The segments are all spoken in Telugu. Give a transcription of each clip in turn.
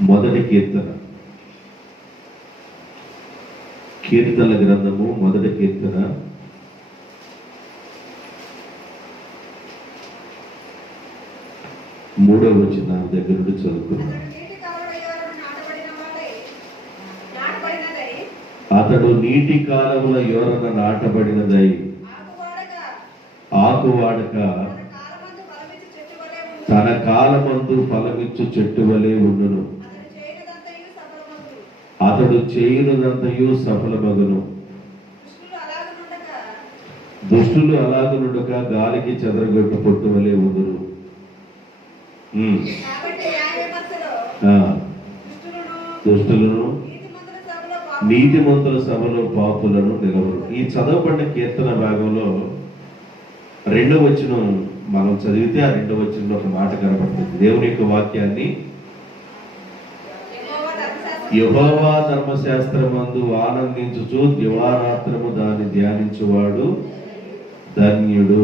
మొదటి కీర్తన, కీర్తనల గ్రంథము మొదటి కీర్తన 3వ వచనం దగ్గర నుండి చదువుకున్నాం. అతడు నీటి కాలముల యోరన నాటబడినదై ఆకువాడక తన కాలమందు ఫలమిచ్చు చెట్టు వలె ఉండును. అతడు చేయునదంతయు సఫలమగును. దుష్టులు అలాగునుండక గాలికి చెదరగొట్టు పొట్టు వలె ఉండును. దుష్టులను నీతిమంతుల సభలో పాపులను నిలవరు. ఈ చదవబడిన కీర్తన భాగంలో 2వ వచనం మనం చదివితే ఆ 2వ వచనంలో ఒక మాట కనబడుతుంది. దేవుని యొక్క వాక్యాన్ని యెహోవా ధర్మశాస్త్రమందు ఆనందించుచు దివారాత్రము దాన్ని ధ్యానించువాడు ధన్యుడు.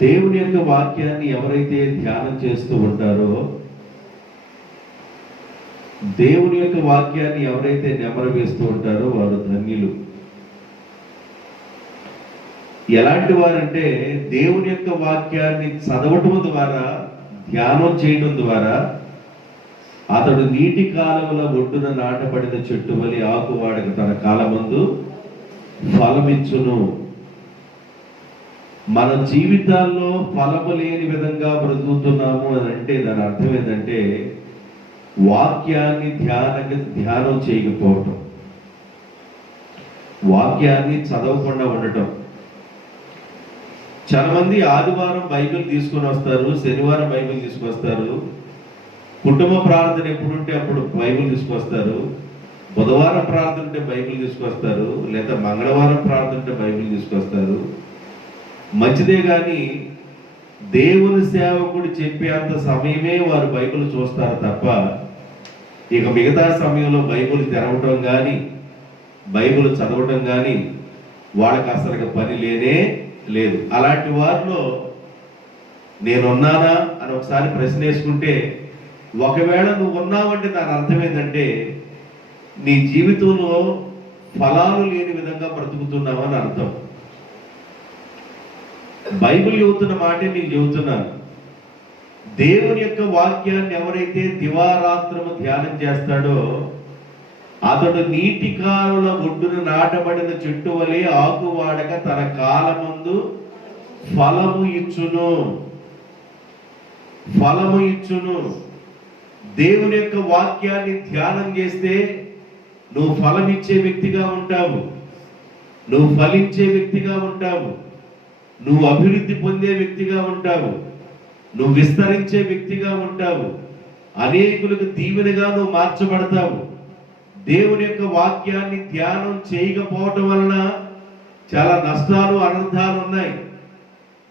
దేవుని యొక్క వాక్యాన్ని ఎవరైతే ధ్యానం చేస్తూ ఉంటారో, దేవుని యొక్క వాక్యాన్ని ఎవరైతే నెమరు వేస్తూ ఉంటారో వారు ధన్యులు. ఎలాంటి వారంటే దేవుని యొక్క వాక్యాన్ని చదవటం ద్వారా, ధ్యానం చేయడం ద్వారా అతడు నీటి కాలముల ఒడ్డున నాటబడిన చెట్టు వలె ఆకువాడక తన కాలమందు ఫలమిచ్చును. మన జీవితాల్లో ఫలము లేని విధంగా బ్రతుకుతున్నాము అని అంటే దాని అర్థం ఏంటంటే వాక్యాన్ని ధ్యానం చేయకపోవటం, వాక్యాన్ని చదవకుండా ఉండటం. చాలా మంది ఆదివారం బైబిల్ తీసుకొని వస్తారు, శనివారం బైబిల్ తీసుకొస్తారు, కుటుంబ ప్రార్థన ఎప్పుడుంటే అప్పుడు బైబిల్ తీసుకొస్తారు, బుధవారం ప్రార్థన ఉంటే బైబిల్ తీసుకొస్తారు, లేదా మంగళవారం ప్రార్థన ఉంటే బైబిల్ తీసుకొస్తారు. మంచిదే కానీ దేవుని సేవకుడు చెప్పేంత సమయమే వారు బైబిల్ చూస్తారు తప్ప ఇక మిగతా సమయంలో బైబిల్ తెరవటం కానీ బైబిల్ చదవటం కానీ వాళ్ళకి అసలు పని లేనే లేదు. అలాంటి వారిలో నేనున్నానా అని ఒకసారి ప్రశ్న వేసుకుంటే, ఒకవేళ నువ్వు ఉన్నావంటే దాని అర్థం ఏంటంటే నీ జీవితంలో ఫలాలు లేని విధంగా బ్రతుకుతున్నావని అర్థం. బైబిల్ చెబుతున్న మాటే నీకు చెబుతున్నాను. దేవుని యొక్క వాక్యాన్ని ఎవరైతే దివారాత్రము ధ్యానం చేస్తాడో అతడు నీటి కాలుల ఒడ్డున నాటబడిన చెట్టు వలె ఆకువాడక తన కాలమందు ఫలము ఇచ్చును. ఫలము ఇచ్చును. దేవుని యొక్క వాక్యాన్ని ధ్యానం చేస్తే నువ్వు ఫలమిచ్చే వ్యక్తిగా ఉంటావు, నువ్వు ఫలించే వ్యక్తిగా ఉంటావు, నువ్వు అభివృద్ధి పొందే వ్యక్తిగా ఉంటావు, నువ్వు విస్తరించే వ్యక్తిగా ఉంటావు, అనేకులకు దీవెనగా నువ్వు మార్చబడతావు. దేవుని యొక్క వాక్యాన్ని ధ్యానం చేయకపోవటం వలన చాలా నష్టాలు, అనర్థాలు ఉన్నాయి.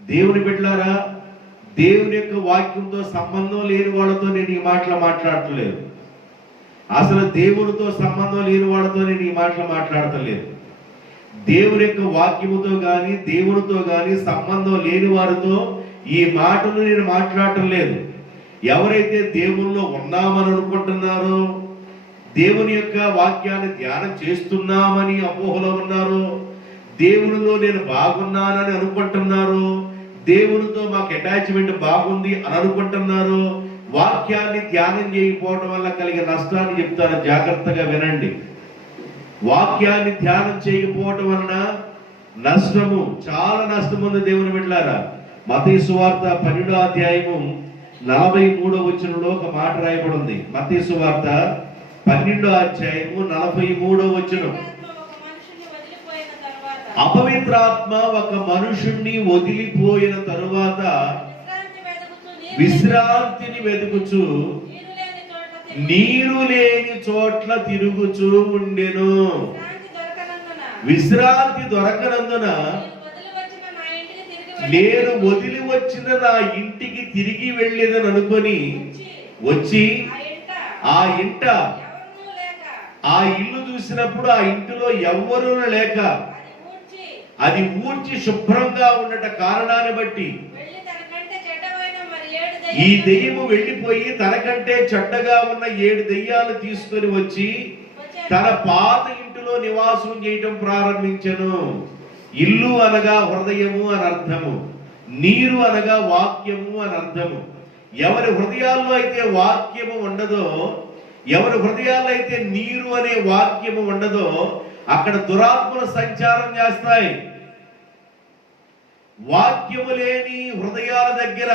దేవుని బిడ్డలారా, దేవుని యొక్క వాక్యంతో సంబంధం లేని వాళ్ళతో నేను ఈ మాటలు మాట్లాడటలేదు. అసలు దేవునితో సంబంధం లేని వాళ్ళతో నేను ఈ మాటలు మాట్లాడతలేదు. దేవుని యొక్క వాక్యముతో కానీ దేవునితో కానీ సంబంధం లేని వారితో ఈ మాటలు నేను మాట్లాడటం లేదు. ఎవరైతే దేవుల్లో ఉన్నామని అనుకుంటున్నారో, దేవుని యొక్క వాక్యాన్ని ధ్యానం చేస్తున్నామని అపోహలో ఉన్నారో, దేవునిలో నేను బాగున్నానని అనుకుంటున్నారో, దేవునితో మాకు అటాచ్మెంట్ బాగుంది అని అనుకుంటున్నారో, వాక్యాన్ని ధ్యానం చేయకపోవడం వల్ల కలిగే నష్టాన్ని చెప్తాను, జాగ్రత్తగా వినండి. వాక్యాన్ని ధ్యానం చేయకపోవటం వలన నష్టము, చాలా నష్టం ఉంది దేవుని బిడ్డలారా. మత్తయి సువార్త 12వ అధ్యాయము 43వ వచనంలో ఒక మాట రాయబడి ఉంది. మత్తయి సువార్త 12వ అధ్యాయము 43వ వచనం. అపవిత్రాత్మ ఒక మనుషుణ్ణి వదిలిపోయిన తరువాత విశ్రాంతిని వెతుకుచు నీరు లేని చోట్ల తిరుగుచూ ఉండెను. విశ్రాంతి దొరకనందున నేను వదిలి వచ్చిన నా ఇంటికి తిరిగి వెళ్ళేదని అనుకొని వచ్చి ఆ ఇంట ఆ ఇల్లు చూసినప్పుడు ఆ ఇంటిలో ఎవ్వరూ లేక అది ఊడ్చి శుభ్రంగా ఉండట కారణాన్ని బట్టి ఈ దెయ్యము వెళ్ళిపోయి తనకంటే చెడ్డగా ఉన్న 7 దెయ్యాలు తీసుకొని వచ్చి తన పాత ఇంటిలో నివాసం చేయటం ప్రారంభించెను. ఇల్లు అనగా హృదయము అని అర్థము, నీరు అనగా వాక్యము అని అర్థము. ఎవరి హృదయాల్లో అయితే వాక్యము ఉండదో, ఎవరి హృదయాల్లో అయితే నీరు అనే వాక్యము ఉండదో, అక్కడ దురాత్మలు సంచారం చేస్తాయి. వాక్యము లేని హృదయాల దగ్గర,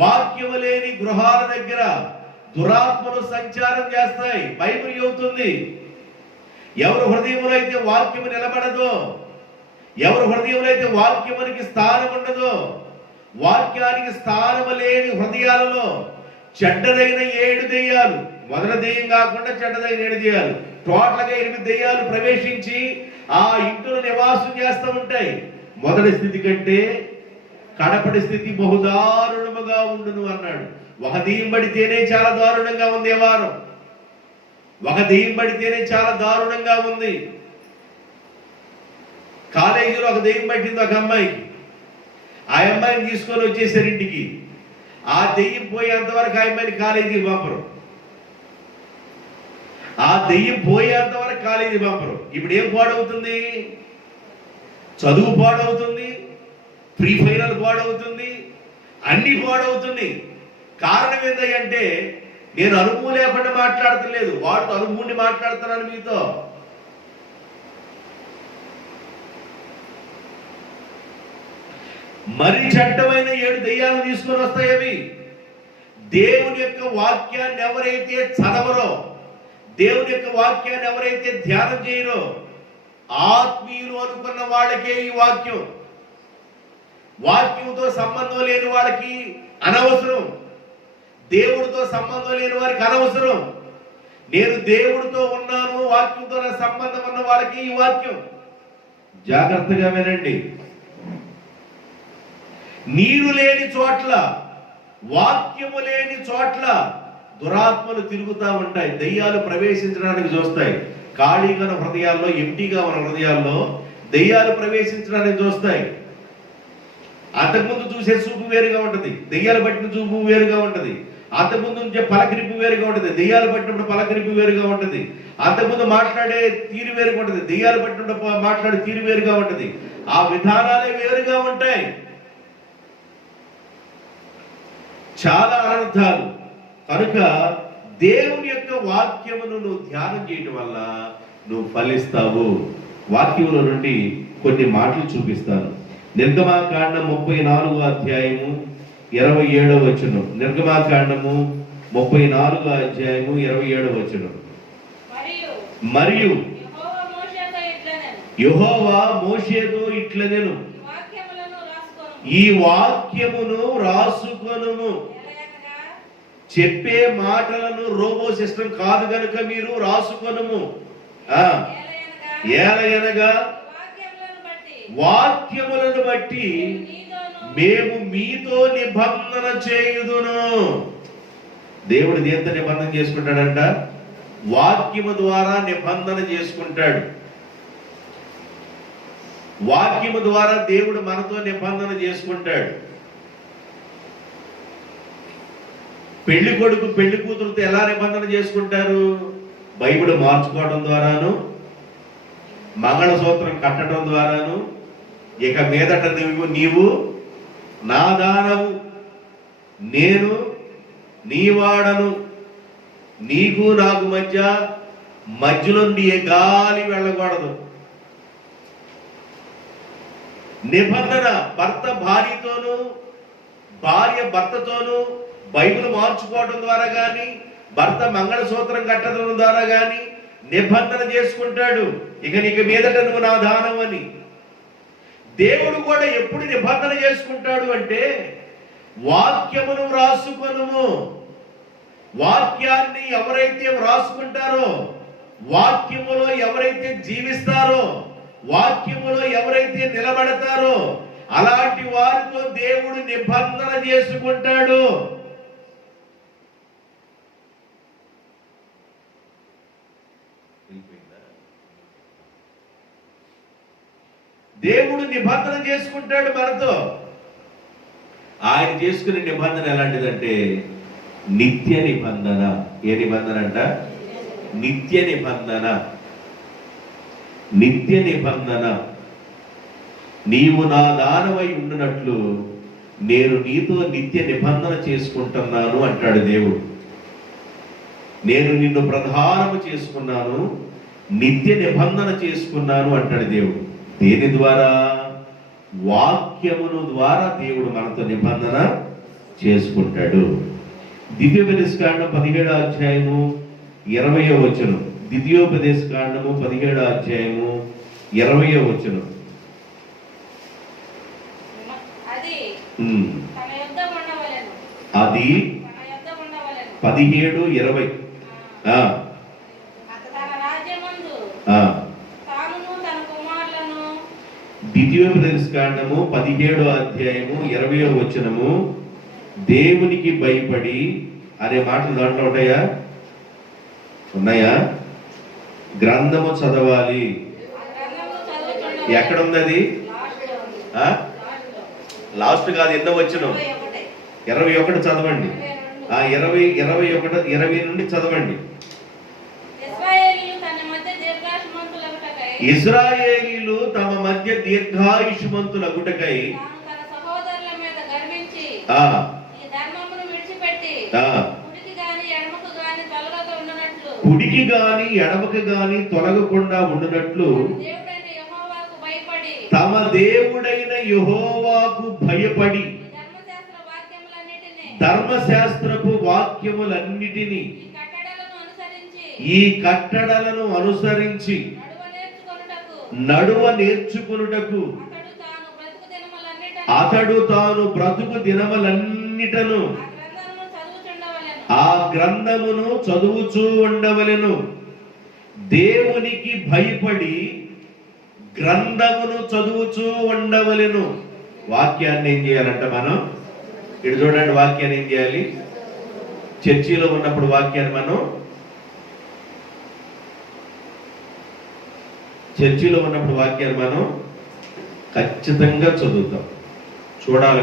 వాక్యము లేని గృహాల దగ్గర దురాత్మలు సంచారం చేస్తాయి. బైబిల్ చెబుతుంది, ఎవరి హృదయంలో అయితే వాక్యము నిలబడదో, ఎవరి హృదయంలో అయితే వాక్యమునికి స్థానం ఉండదో, వాక్యానికి స్థానము లేని హృదయాలలో చెడ్డదైన 7 దెయ్యాలు, మొదటి దెయ్యం కాకుండా చెడ్డదైన 7 దెయ్యాలు, టోటల్గా 8 దెయ్యాలు ప్రవేశించి ఆ ఇంట్లో నివాసం చేస్తూ ఉంటాయి. మొదటి స్థితి కంటే కడపటి స్థితి బహుదారుణముగా ఉండును అన్నాడు. ఒక దెయ్యం పడితేనే చాలా దారుణంగా ఉంది వ్యవహారం. ఒక దెయ్యం పడితేనే చాలా దారుణంగా ఉంది. కాలేజీలో ఒక దెయ్యం పట్టింది ఒక అమ్మాయికి. ఆ అమ్మాయిని తీసుకొని వచ్చేసారు ఇంటికి. ఆ దెయ్యం పోయేంతవరకు ఆ అమ్మాయిని కాలేజీకి పంపరు. ఆ దెయ్యం పోయేంతవరకు కాలేజీ పంపరు. ఇప్పుడు ఏం పాడవుతుంది? చదువు పాడవుతుంది, ప్రీ ఫైనల్ పాడవుతుంది, అన్ని పాడవుతుంది. కారణం ఏంటంటే నేను అనుభవం లేకుండా మాట్లాడతలేదు, వాడు అనుభూని మాట్లాడుతున్నాను మీతో. మరి చట్టమైన 7 దెయ్యాలు తీసుకొని వస్తాయి. అవి దేవుని యొక్క వాక్యాన్ని ఎవరైతే చదవరో, దేవుని యొక్క వాక్యాన్ని ఎవరైతే ధ్యానం చేయరో, ఆత్మీయులు అనుకున్న వాళ్ళకే ఈ వాక్యం. వాక్యంతో సంబంధం లేని వాళ్ళకి అనవసరం, దేవుడితో సంబంధం లేని వారికి అనవసరం. నేను దేవుడితో ఉన్నాను, వాక్యంతో నా సంబంధం ఉన్న వాళ్ళకి ఈ వాక్యం. జాగ్రత్తగా వినండి. నీరు లేని చోట్ల, వాక్యము లేని చోట్ల దురాత్మలు తిరుగుతూ ఉంటాయి. దెయ్యాలు ప్రవేశించడానికి చూస్తాయి. ఖాళీగా ఉన్న హృదయాల్లో, ఎంటీగా ఉన్న హృదయాల్లో దెయ్యాలు ప్రవేశించడానికి చూస్తాయి. అంతకుముందు చూసే చూపు వేరుగా ఉంటుంది, దెయ్యాలు పట్టిన చూపు వేరుగా ఉంటుంది. అంతకుముందు నుంచే పలకరింపు వేరుగా ఉంటుంది, దెయ్యాలు పట్టినప్పుడు పలకరింపు వేరుగా ఉంటుంది. అంతకుముందు మాట్లాడే తీరు వేరుగా ఉంటుంది, దెయ్యాలు పట్టినప్పుడు మాట్లాడే తీరు వేరుగా ఉంటుంది. ఆ విధానాలే వేరుగా ఉంటాయి. చాలా అనర్థాలు. కనుక దేవుని యొక్క వాక్యమును నువ్వు ధ్యానం చేయటం వల్ల నువ్వు ఫలిస్తావు. వాక్యముల నుండి కొన్ని మాటలు చూపిస్తాను. నిర్గమాకాండం 34వ అధ్యాయము 27వ వచనం. నిర్గమాకాండము 34వ అధ్యాయము 27వ వచనం. మరియు యెహోవా మోషేతో ఇట్లనెను, ఈ వాక్యమును రాసుకొనుము. చెప్పే మాటలను రోబో సిస్టమ్ కాదు గనుక మీరు రాసుకొనుము. ఏలయనగా వాక్యములను బట్టి మేము మీతో నిబంధన చేయుదును. దేవుడు దేంతో నిబంధన చేసుకుంటాడంట? వాక్యము ద్వారా నిబంధన చేసుకుంటాడు. వాక్యము ద్వారా దేవుడు మనతో నిబంధన చేసుకుంటాడు. పెళ్లి కొడుకు పెళ్లి కూతురుతో ఎలా నిబంధన చేసుకుంటారు? బైబిల్ మార్చుకోవడం ద్వారాను, మంగళసూత్రం కట్టడం ద్వారాను, ఇక మీదట నీవు నా దానవు, నేను నీ వాడను, నీకు నాకు మధ్యలో ఏ గాలి వెళ్ళకూడదు. నిబంధన భర్త భార్యతోనూ, భార్య భర్తతోనూ బైబిల్ మార్చుకోవడం ద్వారా కానీ, భర్త మంగళసూత్రం కట్టడం ద్వారా కానీ నిబంధన చేసుకుంటాడు. ఇక నీకు మీదట నువ్వు నా దానం అని. దేవుడు కూడా ఎప్పుడు నిబంధన చేసుకుంటాడు అంటే, వాక్యమును వ్రాసుకొనుము. వాక్యాన్ని ఎవరైతే వ్రాసుకుంటారో, వాక్యములో ఎవరైతే జీవిస్తారో, వాక్యములో ఎవరైతే నిలబడతారో అలాంటి వారితో దేవుడు నిబంధన చేసుకుంటాడు. దేవుడు నిబంధన చేసుకుంటాడు మనతో. ఆయన చేసుకునే నిబంధన ఎలాంటిదంటే నిత్య నిబంధన. ఏ నిబంధన అంట? నిత్య నిబంధన. నిత్య నిబంధన. నీవు నా దానవై ఉండునట్లు నేను నీతో నిత్య నిబంధన చేసుకుంటున్నాను అంటాడు దేవుడు. నేను నిన్ను ప్రధానము చేసుకున్నాను, నిత్య నిబంధన చేసుకున్నాను అంటాడు దేవుడు. దేని ద్వారా? వాక్యమును ద్వారా దేవుడు మనతో నిబంధన చేసుకుంటాడు. ద్వితీయోపదేశకాండం 17వ అధ్యాయము 20వ వచనం. ద్వితీయోపదేశకాండము 17వ అధ్యాయము 20వ వచనం. అది 17:20. ద్వితీయోపదేశకాండము 17వ అధ్యాయము 20వ వచనము. దేవునికి భయపడి అనే మాటలు దాంట్లో ఉంటాయా? ఉన్నాయా? గ్రంథము చదవాలి. ఎక్కడుంది అది? లాస్ట్ కాదు, ఎన్నో వచనం? 21 చదవండి. 20 నుండి చదవండి. ఇశ్రాయేలీయులు తమ మధ్య దీర్ఘాయుష్మంతులగుటకై కుడికి గాని ఎడమకు గాని తొలగకుండా ఉండునట్లు తమ దేవుడైన యెహోవాకు భయపడి ధర్మశాస్త్రపు వాక్యములన్నిటినీ ఈ కట్టడలను అనుసరించి నడువ నేర్చుకొనుటకు అతడు తాను బ్రతుకు దినములన్నిటను ఆ గ్రంథమును చదువుచూ ఉండవలెను. దేవునికి భయపడి గ్రంథమును చదువుచూ ఉండవలెను. వాక్యాన్ని ఏం చేయాలంట మనం? ఇటు చూడండి, వాక్యాన్ని ఏం చేయాలి? చర్చిలో ఉన్నప్పుడు వాక్యాన్ని మనం ఖచ్చితంగా చదువుతాం. చూడాలి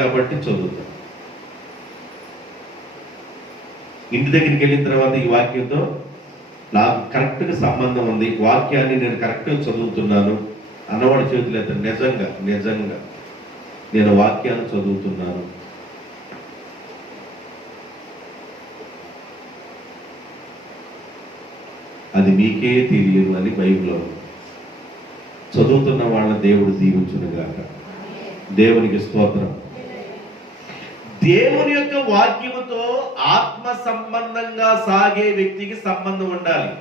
కాబట్టి చదువుతాం. ఇంటి దగ్గరికి వెళ్ళిన తర్వాత ఈ వాక్యంతో నాకు కరెక్ట్గా సంబంధం ఉంది, వాక్యాన్ని నేను కరెక్ట్గా చదువుతున్నాను అన్నవాడి చేతులు ఎత్తండి. నిజంగా నేను వాక్యాన్ని చదువుతున్నాను. అది మీకే తెలియదు అని బైబిల్లో. చదువుతున్న వాళ్ళ దేవుడు దీవించునుగాక. దేవునికి స్తోత్రం. దేవుని యొక్క వాక్యముతో ఆత్మ సంబంధంగా సాగే వ్యక్తికి సంబంధం ఉండాలి.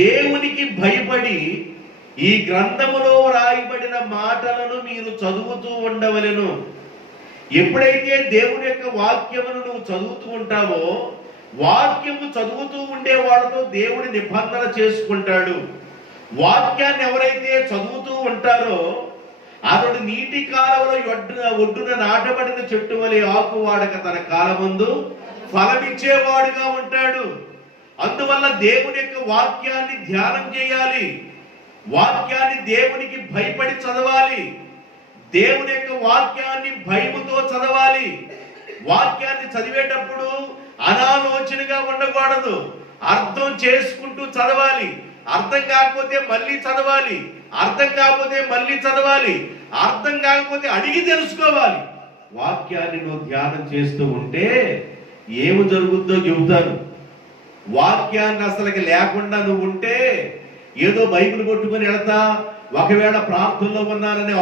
దేవునికి భయపడి ఈ గ్రంథములో రాయబడిన మాటలను మీరు చదువుతూ ఉండవలెను. ఎప్పుడైతే దేవుని యొక్క వాక్యమును నువ్వు చదువుతూ ఉంటావో, వాక్యము చదువుతూ ఉండే వాళ్ళతో దేవుడి నిబంధన చేసుకుంటాడు. వాక్యాన్ని ఎవరైతే చదువుతూ ఉంటారో అతడు నీటి కాలువలో ఒడ్డున నాటబడిన చెట్టు వలె ఆకు వాడక తన కాలమందు ఫలమిచ్చేవాడుగా ఉంటాడు. అందువల్ల దేవుని యొక్క వాక్యాన్ని ధ్యానం చేయాలి. వాక్యాన్ని దేవునికి భయపడి చదవాలి. దేవుని యొక్క వాక్యాన్ని భయముతో చదవాలి. వాక్యాన్ని చదివేటప్పుడు అనాలోచనగా ఉండకూడదు. అర్థం చేసుకుంటూ చదవాలి. అర్థం కాకపోతే మళ్ళీ చదవాలి. అర్థం కాకపోతే మళ్ళీ చదవాలి. అర్థం కాకపోతే అడిగి తెలుసుకోవాలి. వాక్యాన్ని నువ్వు ధ్యానం చేస్తూ ఉంటే ఏమి జరుగుద్దో చెబుతాను. వాక్యాన్ని అసలుకి లేకుండా నువ్వు ఉంటే ఏదో బైబిల్ కొట్టుకుని వెళతా, ఒకవేళ ప్రార్థనలో ఉన్నాననే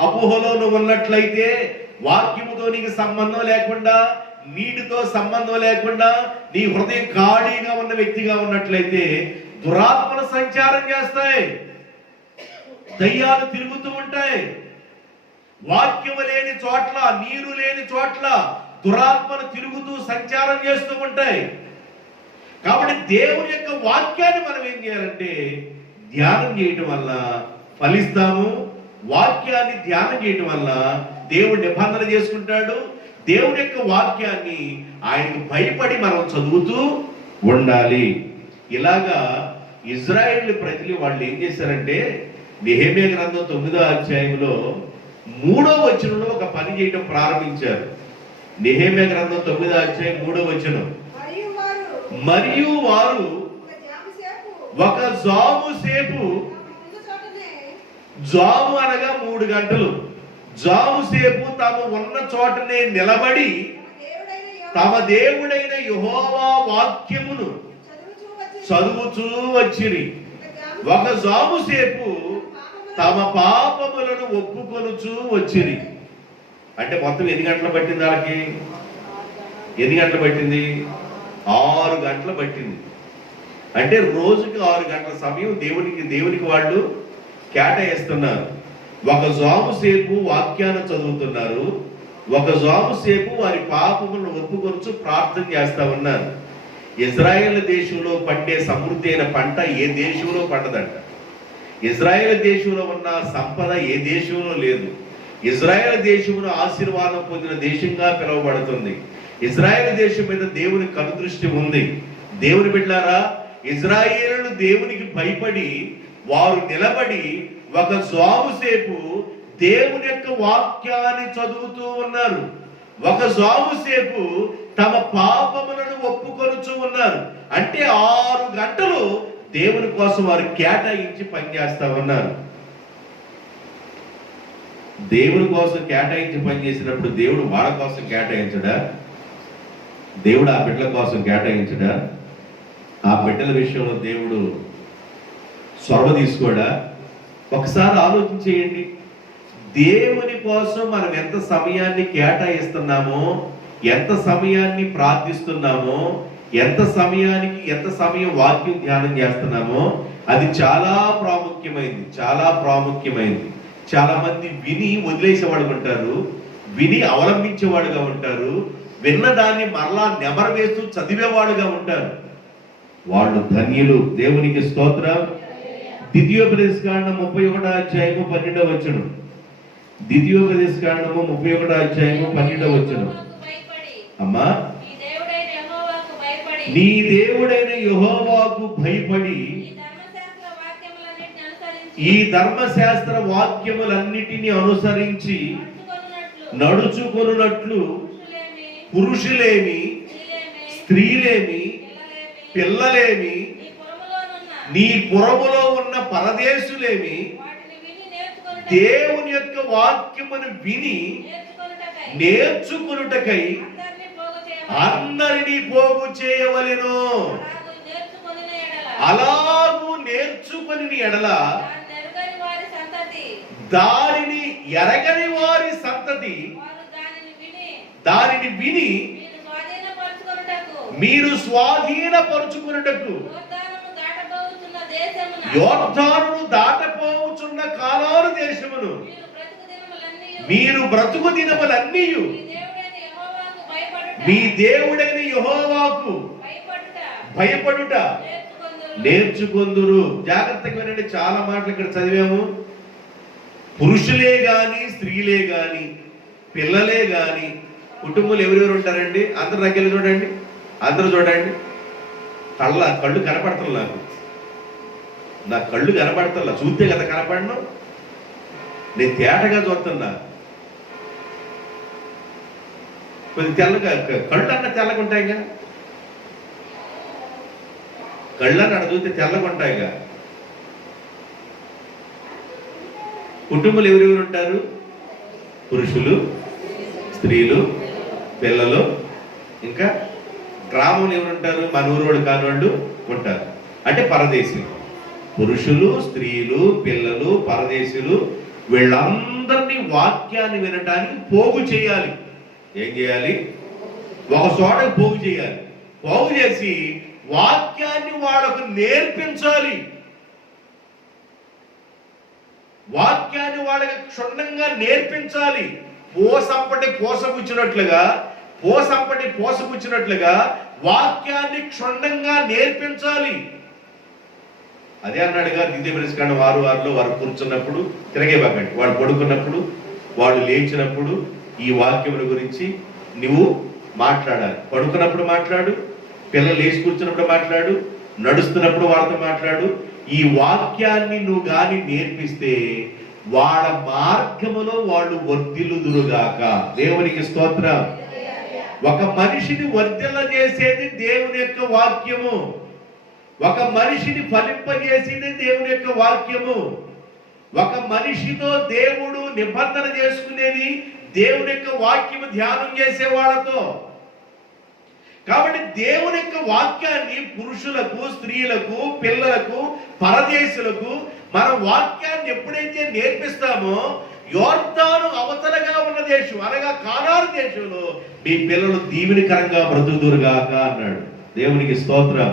అపోహలో నువ్వు ఉన్నట్లయితే, వాక్యముతో నీకు సంబంధం లేకుండా, నీటితో సంబంధం లేకుండా నీ హృదయం ఖాళీగా ఉన్న వ్యక్తిగా ఉన్నట్లయితే దురాత్మలు సంచారం చేస్తాయి, దయ్యాలు తిరుగుతూ ఉంటాయి. వాక్యము లేని చోట్ల, నీరు లేని చోట్ల దురాత్మలు తిరుగుతూ సంచారం చేస్తూ ఉంటాయి. కాబట్టి దేవుని యొక్క వాక్యాన్ని మనం ఏం చేయాలంటే ధ్యానం చేయటం వల్ల ఫలిస్తాము. వాక్యాన్ని ధ్యానం చేయటం వల్ల దేవుడు నిబంధన చేసుకుంటాడు. దేవుని యొక్క వాక్యాన్ని ఆయనకు భయపడి మనం చదువుతూ ఉండాలి. ఇలాగా ఇజ్రాయేల్ ప్రజలు వాళ్ళు ఏం చేశారంటే నెహెమ్యా గ్రంథం 9వ అధ్యాయంలో 3వ వచనంలో ఒక పని చేయడం ప్రారంభించారు. నెహెమ్యా గ్రంథం 9వ అధ్యాయం 3వ వచనం, మరియు వారు ఒక జాము సేపు, జాము అనగా 3 గంటలు, జాము సేపు తాము ఉన్న చోటనే నిలబడి తమ దేవుడైన యెహోవా వాక్యమును చదువుచూ వచ్చిరి. ఒక జాము సేపు తమ పాపములను ఒప్పుకొనుచూ వచ్చిరి. అంటే మొత్తం ఎన్ని గంటలు పట్టింది వాళ్ళకి? ఎన్ని గంటలు పట్టింది? 6 గంటలు పట్టింది. అంటే రోజుకి 6 గంటల సమయం దేవునికి వాళ్ళు కేటాయిస్తున్నారు. ఒక జాము సేపు వాక్యాన్ని చదువుతున్నారు, ఒక జాము సేపు వారి పాపములను ఒప్పుకొనుచు ప్రార్థన చేస్తా ఉన్నారు. ఇజ్రాయేల్ దేశంలో పండే సమృద్ధి అయిన పంట ఏ దేశంలో పండదంట. ఇజ్రాయేల్ దేశంలో ఉన్న సంపద ఏ దేశంలో లేదు. ఇజ్రాయేల్ దేశమును ఆశీర్వాదం పొందిన దేశంగా పిలువబడుతుంది. ఇజ్రాయేల్ దేశం మీద దేవుని కనుదృష్టి ఉంది. దేవుని బిడ్డలారా, ఇజ్రాయేలు దేవునికి భయపడి వారు నిలబడి ఒక జాము సేపు దేవుని యొక్క వాక్యాన్ని చదువుతూ ఉన్నారు. ఒక జాము సేపు తమ పాపములను ఒప్పుకొనుచూ ఉన్నారు. అంటే 6 గంటలు దేవుని కోసం వారు కేటాయించి పనిచేస్తా ఉన్నారు. దేవుని కోసం కేటాయించి పనిచేసినప్పుడు దేవుడు వాళ్ళ కోసం కేటాయించడా? దేవుడు ఆ బిడ్డల కోసం కేటాయించడా? ఆ బిడ్డల విషయంలో దేవుడు చొరవ తీసుకోడా? ఒకసారి ఆలోచించేయండి. దేవుని కోసం మనం ఎంత సమయాన్ని కేటాయిస్తున్నామో, ఎంత సమయాన్ని ప్రార్థిస్తున్నామో, ఎంత సమయం వాక్యం ధ్యానం చేస్తున్నామో అది చాలా ప్రాముఖ్యమైంది. చాలా ప్రాముఖ్యమైంది. చాలా మంది విని వదిలేసేవాడు ఉంటారు, విని అవలంబించేవాడుగా ఉంటారు, విన్న దాన్ని మరలా నెమరు వేస్తూ చదివేవాడుగా ఉంటారు. వాళ్ళు ధన్యులు. దేవునికి స్తోత్రం. ద్వితీయోపదేశకాండం 31వ అధ్యాయము 12వ వచనం. ద్వితీయోపదేశకాండము 31వ అధ్యాయము 12వ వచనం. అమ్మా, నీ దేవుడైన యెహోవాకు భయపడి ఈ ధర్మశాస్త్ర వాక్యములన్నిటిని అనుసరించి నడుచుకొనున్నట్లు పురుషులేమి, స్త్రీలేమి, పిల్లలేమి, నీ పురములో ఉన్న పరదేశులేమి దేవుని యొక్క వాక్యమును విని నేర్చుకొనుటకై అందరినీ పోగు చేయవలెను. అలాగూ నేర్చుకొని ఎడల దానిని ఎరగని వారి సంతతి దానిని విని మీరు స్వాధీనపరుచుకొనుటకు యోర్దానును దాటపోవుచున్న కానాను దేశమును మీరు బ్రతుకు దినములన్నీ మీ దేవుడైన యెహోవాకు భయపడుట నేర్చుకొందురు. జాగ్రత్తగా వినండి. చాలా మాటలు ఇక్కడ చదివాము. పురుషులే గాని, స్త్రీలే గాని, పిల్లలే గాని, కుటుంబంలో ఎవరెవరు ఉంటారండి? అందరు దగ్గర చూడండి, అందరూ చూడండి. కళ్ళు కనపడతలు నా కళ్ళు కనపడతల్లా. చూస్తే కదా కనపడను, నేను తేటగా చూస్తున్నా. కొద్ది తెల్లగా కళ్ళు అన్న తెల్లగా ఉంటాయిగా, కళ్ళు అన్న చూస్తే తెల్లగా ఉంటాయిగా. కుటుంబంలో ఎవరెవరు ఉంటారు? పురుషులు, స్త్రీలు, పిల్లలు, ఇంకా గ్రామంలో ఎవరుంటారు? మన ఊరోడు కానివాళ్ళు ఉంటారు. అంటే పరదేశులు. పురుషులు, స్త్రీలు, పిల్లలు, పరదేశులు వీళ్ళందరినీ వాక్యాన్ని వినటానికి పోగు చేయాలి. ఏం చేయాలి? ఒక చోటకు పోగు చేయాలి. పోగు చేసి వాక్యాన్ని వాళ్ళకు నేర్పించాలి. వాక్యాన్ని వాళ్ళకి క్షుణ్ణంగా నేర్పించాలి. పోసంపటి పోసపుచ్చినట్లుగా వాక్యాన్ని క్షుణ్ణంగా నేర్పించాలి. అదే అన్నాడుగా ద్వితీయోపదేశకాండం 6:6లో వారు కూర్చున్నప్పుడు తిరగేవాకండి, వాడు పడుకున్నప్పుడు, వాడు లేచినప్పుడు ఈ వాక్యముల గురించి నువ్వు మాట్లాడాలి. పడుకున్నప్పుడు మాట్లాడు, పిల్లలు లేచి కూర్చున్నప్పుడు మాట్లాడు, నడుస్తున్నప్పుడు వాళ్ళతో మాట్లాడు. ఈ వాక్యాన్ని నువ్వు గాని నేర్పిస్తే వాళ్ళ మార్గములో వాళ్ళు వర్ధిల్లుదురుగాక. దేవునికి స్తోత్రం. ఒక మనిషిని వర్ధిల్ల చేసేది దేవుని యొక్క వాక్యము. ఒక మనిషిని ఫలింపజేసేది దేవుని యొక్క వాక్యము. ఒక మనిషితో దేవుడు నిబంధన చేసుకునేది దేవుని యొక్క వాక్యము ధ్యానం చేసే వాళ్ళతో. కాబట్టి దేవుని యొక్క వాక్యాన్ని పురుషులకు, స్త్రీలకు, పిల్లలకు, పరదేశులకు మన వాక్యాన్ని ఎప్పుడైతే నేర్పిస్తామో యోర్దాను అవతలగా ఉన్న దేశం అనగా కానాను దేశంలో మీ పిల్లలు దీవెనకరంగా బ్రతుకుదురుగాక అన్నాడు. దేవునికి స్తోత్రం.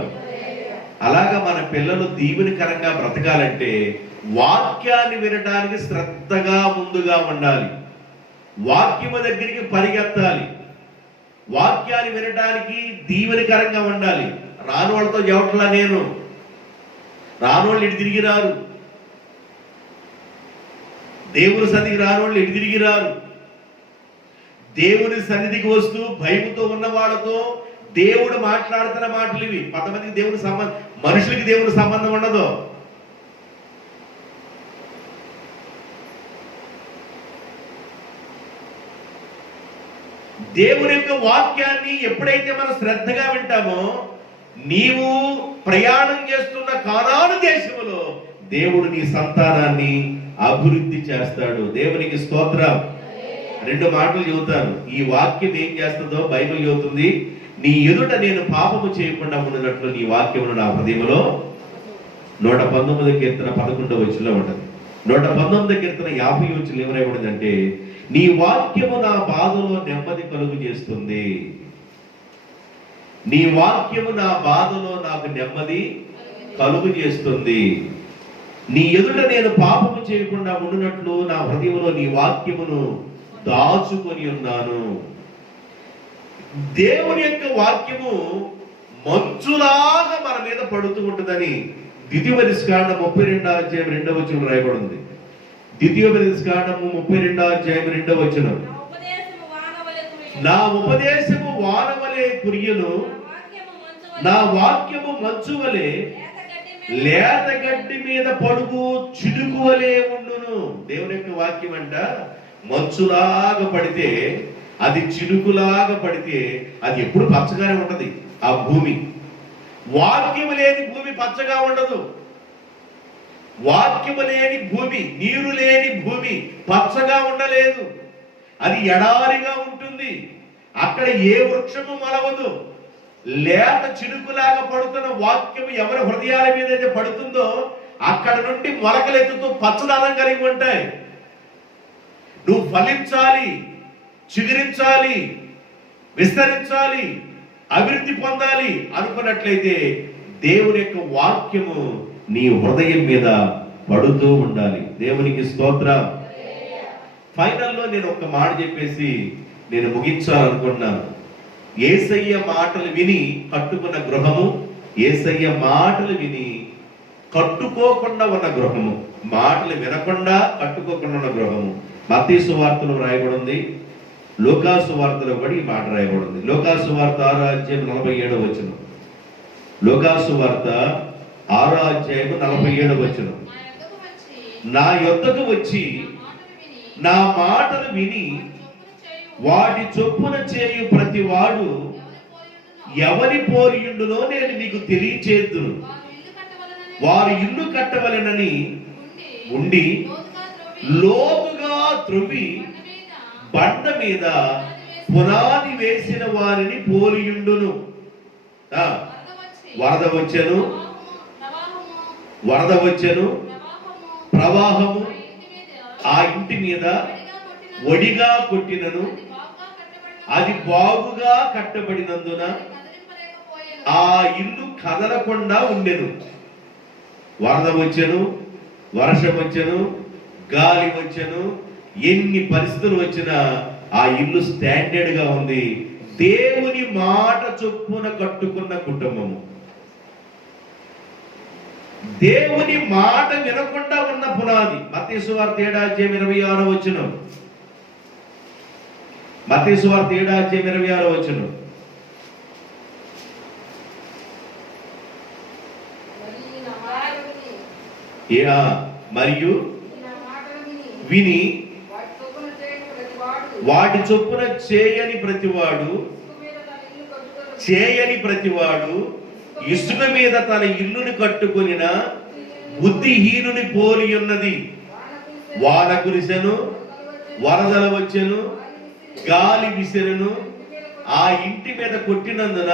అలాగా మన పిల్లలు దీవెనకరంగా బ్రతకాలంటే వాక్యాన్ని వినడానికి శ్రద్ధగా ముందుగా ఉండాలి. వాక్యము దగ్గరికి పరిగెత్తాలి. వాక్యాన్ని వినడానికి దీవెనకరంగా ఉండాలి. రాను వాళ్ళతో చెప్పట్లా నేను. రాను వాళ్ళు ఇటు తిరిగి రారు. దేవుని సన్నిధికి రాని వాళ్ళు ఇటు తిరిగి రారు. దేవుని సన్నిధికి వస్తూ భయముతో ఉన్న వాళ్ళతో దేవుడు మాట్లాడుతున్న మాటలు ఇవి. కొంతమందికి దేవుని సంబంధం, మనుషులకి దేవుని సంబంధం ఉండదు. దేవుని యొక్క వాక్యాన్ని ఎప్పుడైతే మనం శ్రద్ధగా వింటామో నీవు ప్రయాణం చేస్తున్న కానాను దేశంలో దేవుడు నీ సంతానాన్ని అభివృద్ధి చేస్తాడు. దేవునికి స్తోత్రం. 2 మాటలు చెబుతాను. ఈ వాక్యం ఏం చేస్తుందో బైబిల్ చెబుతుంది. నీ ఎదుట నేను పాపము చేయకుండా ఉన్నట్లు నీ వాక్యమును నా హృదయంలో 119 కీర్తన 11వ వచనంలో ఉంటుంది. 119 కీర్తన 50వ వచనంలో ఏమరాయబడిందంటే నీ వాక్యము నా బాధలో నెమ్మది కలుగు చేస్తుంది. నీ వాక్యము నా బాధలో నాకు నెమ్మది కలుగు చేస్తుంది. నీ ఎదుట నేను పాపము చేయకుండా ఉండునట్లు నా హృదయంలో నీ వాక్యమును దాచుకొని ఉన్నాను. దేవుని యొక్క వాక్యము మంచులాగా మన మీద పడుతూ ఉంటుందని ద్వితీయోపదేశకాండం 32వ అధ్యాయం 2వ వచనంలో రాయబడింది. ద్వితీయోపదేశకాండము 32వ అధ్యాయం 2వ వచనం. నా ఉపదేశము వానవలే కురియను, నా వాక్యము మంచు వలె లేత గడ్డి మీద పడుగు చినుకు వలె ఉండును. దేవుని యొక్క వాక్యం అంట మంచులాగా పడితే, అది చినుకులాగా పడితే అది ఎప్పుడు పచ్చగానే ఉంటది ఆ భూమి. వాక్యము లేని భూమి పచ్చగా ఉండదు. వాక్యము లేని భూమి, నీరు లేని భూమి పచ్చగా ఉండలేదు. అది ఎడారిగా ఉంటుంది. అక్కడ ఏ వృక్షము మొలవదు. లేత చినుకులాగా పడుతున్న వాక్యము ఎవరి హృదయాల మీద అయితే పడుతుందో అక్కడ నుండి మొలకలెత్తుతూ పచ్చదనం కలిగి ఉంటాయి. నువ్వు ఫలించాలి, చిగురించాలి, విస్తరించాలి, అభివృద్ధి పొందాలి అనుకున్నట్లయితే దేవుని యొక్క వాక్యము నీ హృదయం మీద పడుతూ ఉండాలి. దేవునికి స్తోత్రం. ఫైనల్లో నేను ఒక మాట చెప్పేసి నేను ముగించాలనుకున్నాను. యేసయ్య మాటలు విని కట్టుకున్న గృహము, యేసయ్య మాటలు విని కట్టుకోకుండా ఉన్న గృహము, మాటలు వినకుండా కట్టుకోకుండా ఉన్న గృహము. మత్తయి సువార్తలో రాయబడింది, లూకా సువార్తలో కూడా ఈ మాట రాయబడింది. లూకా సువార్త 6వ అధ్యాయం 47వ వచనం. లూకా సువార్త 6వ అధ్యాయం 47వ వచనం. నా యొద్దకు వచ్చి నా మాటలు విని వాటి చొప్పున చేయు ప్రతి వాడు ఎవరి పోరియుండునో నేను మీకు తెలియచేద్దును. వారు ఇల్లు కట్టవలెనని ఉండి లోతుగా త్రవ్వి బండ మీద పునాది వేసిన వారిని పోలియుండును. వరద వచ్చెను, ప్రవాహము ఆ ఇంటి మీద ఒడిగా కొట్టినను అది బాగుగా కట్టబడినందున ఆ ఇల్లు కదలకుండా ఉండెను. వరద వచ్చెను, వర్షం వచ్చెను, గాలి వచ్చెను, ఎన్ని పరిస్థితులు వచ్చినా ఆ ఇల్లు స్టాండర్డ్ గా ఉంది. దేవుని మాట చొప్పున కట్టుకున్న కుటుంబము. దేవుని మాట వినకుండా ఉన్న పునాది. మత్తయి సువార్త 7వ అధ్యాయం 26వ వచనం. మత్తయి సువార్త 7వ అధ్యాయం 26వ వచనం. మరియు విని వాటి చొప్పున చేయని ప్రతివాడు ఇసుక మీద తన ఇల్లుని కట్టుకొనిన బుద్ధిహీనుని పోలి ఉన్నది. వాన కురిసెను, వరదలు వచ్చెను, గాలి విసిరెను, ఆ ఇంటి మీద కొట్టినందున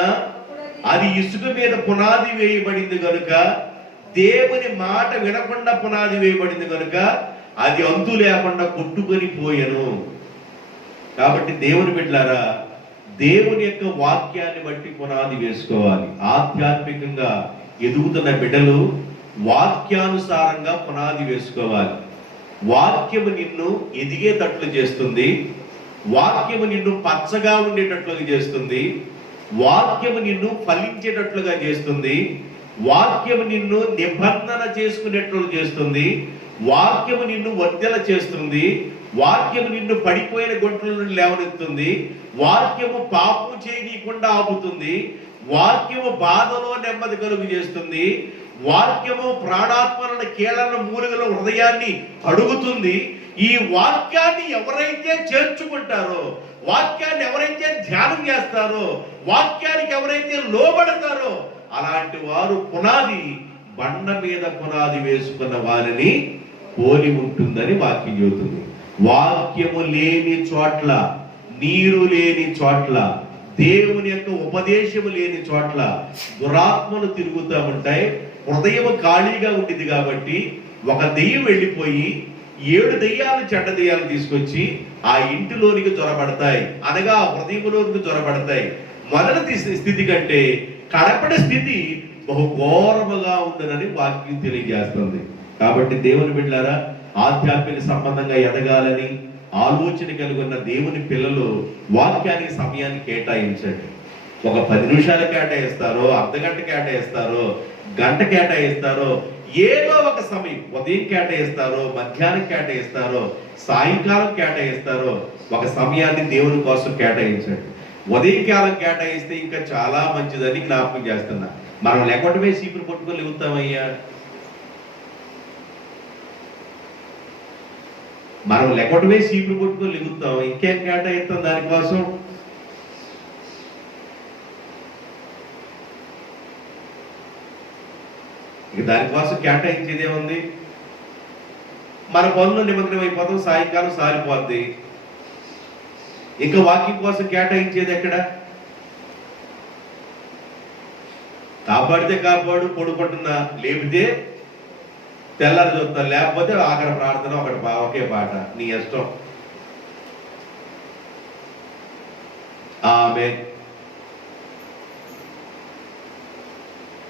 అది ఇసుక మీద పునాది వేయబడింది కనుక, దేవుని మాట వినకుండా పునాది వేయబడింది కనుక అది అంతు లేకుండా కొట్టుకొని పోయెను. కాబట్టి దేవుని బిడ్డలారా, దేవుని యొక్క వాక్యాన్ని బట్టి పునాది వేసుకోవాలి. ఆధ్యాత్మికంగా ఎదుగుతున్న బిడ్డలు వాక్యానుసారంగా పునాది వేసుకోవాలి. వాక్యము నిన్ను ఎదిగేటట్లు చేస్తుంది. వాక్యము నిన్ను పచ్చగా ఉండేటట్లుగా చేస్తుంది. వాక్యము నిన్ను ఫలించేటట్లుగా చేస్తుంది. వాక్యము నిన్ను నిబంధన చేసుకునేట్లు చేస్తుంది. వాక్యము నిన్ను వర్ధల చేస్తుంది. వాక్యము నిన్ను పడిపోయిన గొంతుల నుండి లేవనెత్తుంది. వాక్యము పాపము చేయనీయకుండా ఆపుతుంది. వాక్యము బాధలో నెమ్మది కలుగు చేస్తుంది. వాక్యము ప్రాణాత్మలను కీళ్ళను మూలుగల హృదయాన్ని అడుగుతుంది. ఈ వాక్యాన్ని ఎవరైతే చేర్చుకుంటారో, వాక్యాన్ని ఎవరైతే ధ్యానం చేస్తారో, వాక్యానికి ఎవరైతే లోబడతారో, అలాంటి వారు పునాది బండ మీద పునాది వేసుకున్న వారిని పోలి ఉంటుందని వాక్యం చెబుతుంది. వాక్యము లేని చోట్ల, నీరు లేని చోట్ల, దేవుని యొక్క ఉపదేశము లేని చోట్ల దురాత్మలు తిరుగుతూ ఉంటాయి. హృదయం ఖాళీగా ఉండింది కాబట్టి ఒక దెయ్యం వెళ్ళిపోయి 7 దెయ్యాలు, చెడ్డ దెయ్యాలు తీసుకొచ్చి ఆ ఇంటిలోనికి చొరబడతాయి, అనగా ఆ హృదయంలోనికి చొరబడతాయి. మొదటి స్థితి కంటే కడపటి స్థితి బహు ఘోరముగా ఉందని వాక్యం తెలియజేస్తుంది. కాబట్టి దేవుని బిడ్డలారా, ఆధ్యాత్మిక సంబంధంగా ఎదగాలని ఆలోచన కలిగిన దేవుని పిల్లలు వాక్యానికి సమయాన్ని కేటాయించండి. ఒక 10 నిమిషాలు కేటాయిస్తారో, అర్ధగంట కేటాయిస్తారో, గంట కేటాయిస్తారో, ఏదో ఒక సమయం ఉదయం కేటాయిస్తారో, మధ్యాహ్నం కేటాయిస్తారో, సాయంకాలం కేటాయిస్తారో, ఒక సమయాన్ని దేవుని కోసం కేటాయించండి. ఉదయం కాలం కేటాయిస్తే ఇంకా చాలా మంచిదని జ్ఞాపకం చేస్తున్నా. మనం లేకపోతే సీపులు పట్టుకొని లేవుతామయ్యా. మనం లేకపోతే సీపులు పట్టుకొని లేవుతాం, ఇంకేం కేటాయిస్తాం దానికోసం? ఇక దానికోసం కేటాయించేదే ఉంది. మన పనులు నిమగ్నం అయిపోతాం, సాయంకాలం సారిపోద్ది. ఇంకా వాక్యం కోసం కేటాయించేది ఎక్కడ? కాపాడితే కాపాడు, పడుకుంటున్నా, లేపితే తెల్లారి చూస్తా, లేకపోతే ఆఖరి ప్రార్థన ఒకే పాట, నీ ఇష్టం. ఆమేన్.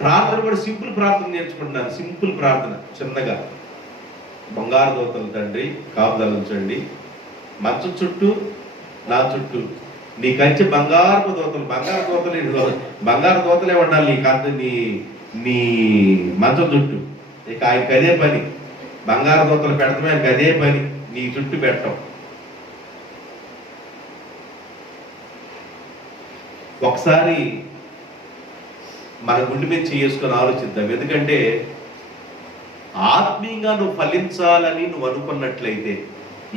ప్రార్థన కూడా సింపుల్ ప్రార్థన నేర్చుకుంటున్నాను. సింపుల్ ప్రార్థన, చిన్నగా. బంగారు దూతలు తండ్రి కాపుదల ఉంచండి, మంచం చుట్టూ, నా చుట్టూ నీ కంచె బంగారు దూతలు. బంగారు దూతలే ఉండాలి నీ కంచె, నీ మంచం చుట్టూ. ఇక ఆయనకి అదే పని, బంగారు దూతలు పెడతామే, ఆయనకి అదే పని, నీ చుట్టూ పెట్టడం. ఒకసారి మన గుండె మీద చేసుకొని ఆలోచిద్దాం. ఎందుకంటే ఆత్మీయంగా నువ్వు ఫలించాలని నువ్వు అనుకున్నట్లయితే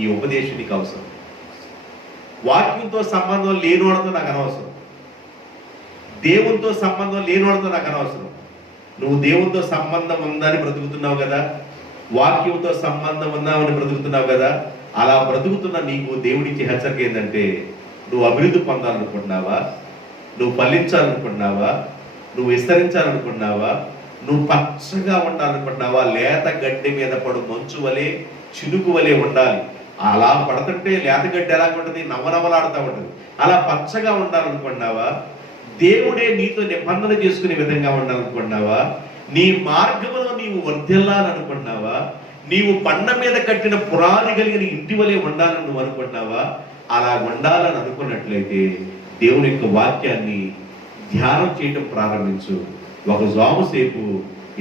ఈ ఉపదేశం నీకు అవసరం. వాక్యంతో సంబంధం లేనివాడితో నాకు అనవసరం, దేవునితో సంబంధం లేనివాడితో నాకు అనవసరం. నువ్వు దేవునితో సంబంధం ఉందని బ్రతుకుతున్నావు కదా, వాక్యంతో సంబంధం ఉందామని బ్రతుకుతున్నావు కదా. అలా బ్రతుకుతున్న నీకు దేవుడిచ్చే హెచ్చరిక ఏంటంటే, నువ్వు అభివృద్ధి పొందాలనుకుంటున్నావా, నువ్వు ఫలించాలనుకుంటున్నావా, నువ్వు విస్తరించాలనుకున్నావా, నువ్వు పచ్చగా ఉండాలనుకుంటున్నావా, లేత గడ్డి మీద పడు మంచు వలె, చినుకు వలె ఉండాలి. అలా పడుతుంటే లేత గడ్డి ఎలా ఉంటుంది, నవనవలాడుతూ ఉంటుంది. అలా పచ్చగా ఉండాలనుకున్నావా, దేవుడే నీతో నిబంధన చేసుకునే విధంగా ఉండాలనుకున్నావా, నీ మార్గంలో నీవు వర్ధిల్లాలనుకున్నావా, నీవు బండ మీద కట్టిన పునాది కలిగిన ఇంటి వలె ఉండాలని నువ్వు అనుకున్నావా? అలా ఉండాలని అనుకున్నట్లయితే దేవుని యొక్క వాక్యాన్ని ధ్యానం చేయటం ప్రారంభించు. ఒక జాము సేపు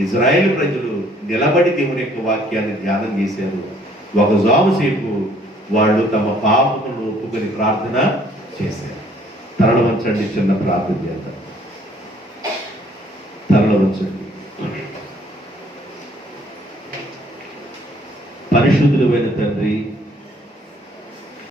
ఇజ్రాయేల్ ప్రజలు నిలబడి దేవుని యొక్క వాక్యాన్ని ధ్యానం చేశారు. ఒక జాము సేపు వాళ్ళు తమ పాపములను ఒప్పుకొని ప్రార్థన చేశారు. తరల వంచండి, చిన్న ప్రార్థన చేద్దాం. తరల వంచండి. తండ్రి.